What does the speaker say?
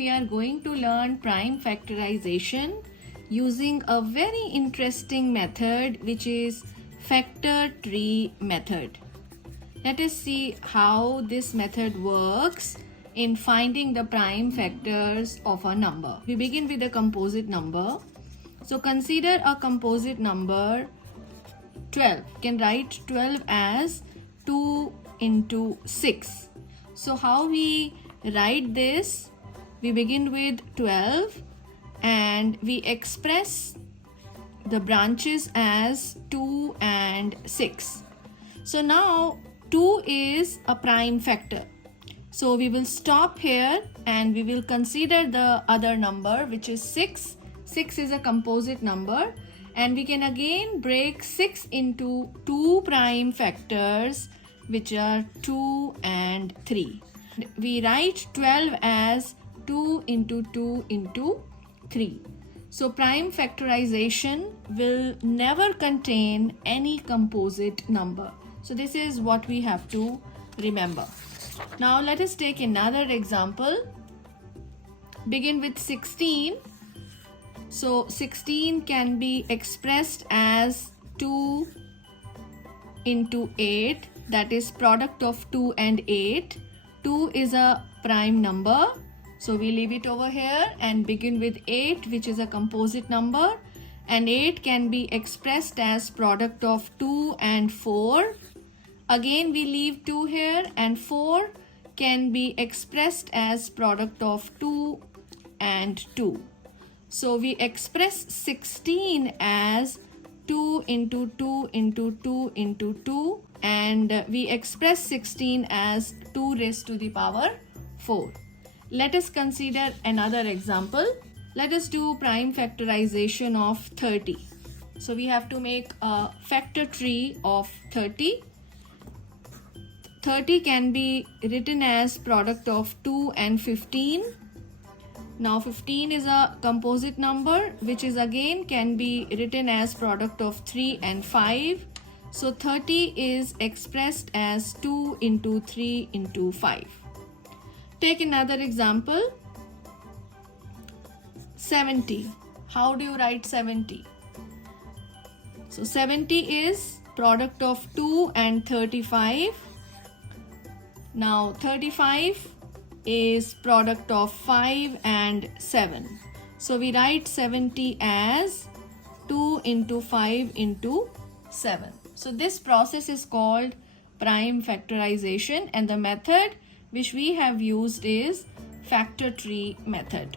We are going to learn prime factorization using a very interesting method, which is factor tree method. Let us see how this method works in finding the prime factors of a number. We begin with a composite number. So consider a composite number 12. You can write 12 as 2 into 6. So how we write this? We begin with 12 and we express the branches as 2 and 6. So now 2 is a prime factor. So we will stop here and we will consider the other number, which is 6. 6 is a composite number, and we can again break 6 into 2 prime factors, which are 2 and 3. We write 12 as 2 into 2 into 3. So prime factorization will never contain any composite number. So this is what we have to remember. Now let us take another example. Begin with 16. So 16 can be expressed as 2 into 8, that is product of 2 and 8. 2 is a prime number, so we leave it over here and begin with 8, which is a composite number, and 8 can be expressed as product of 2 and 4. Again we leave 2 here, and 4 can be expressed as product of 2 and 2. So we express 16 as 2 into 2 into 2 into 2, and we express 16 as 2 raised to the power 4. Let us consider another example. Let us do prime factorization of 30. So we have to make a factor tree of 30. 30 can be written as product of 2 and 15. Now 15 is a composite number, which is again can be written as product of 3 and 5. So 30 is expressed as 2 into 3 into 5. Take another example. 70. How do you write 70? So 70 is product of 2 and 35. Now 35 is product of 5 and 7. So we write 70 as 2 into 5 into 7. So this process is called prime factorization, and the method which we have used is factor tree method.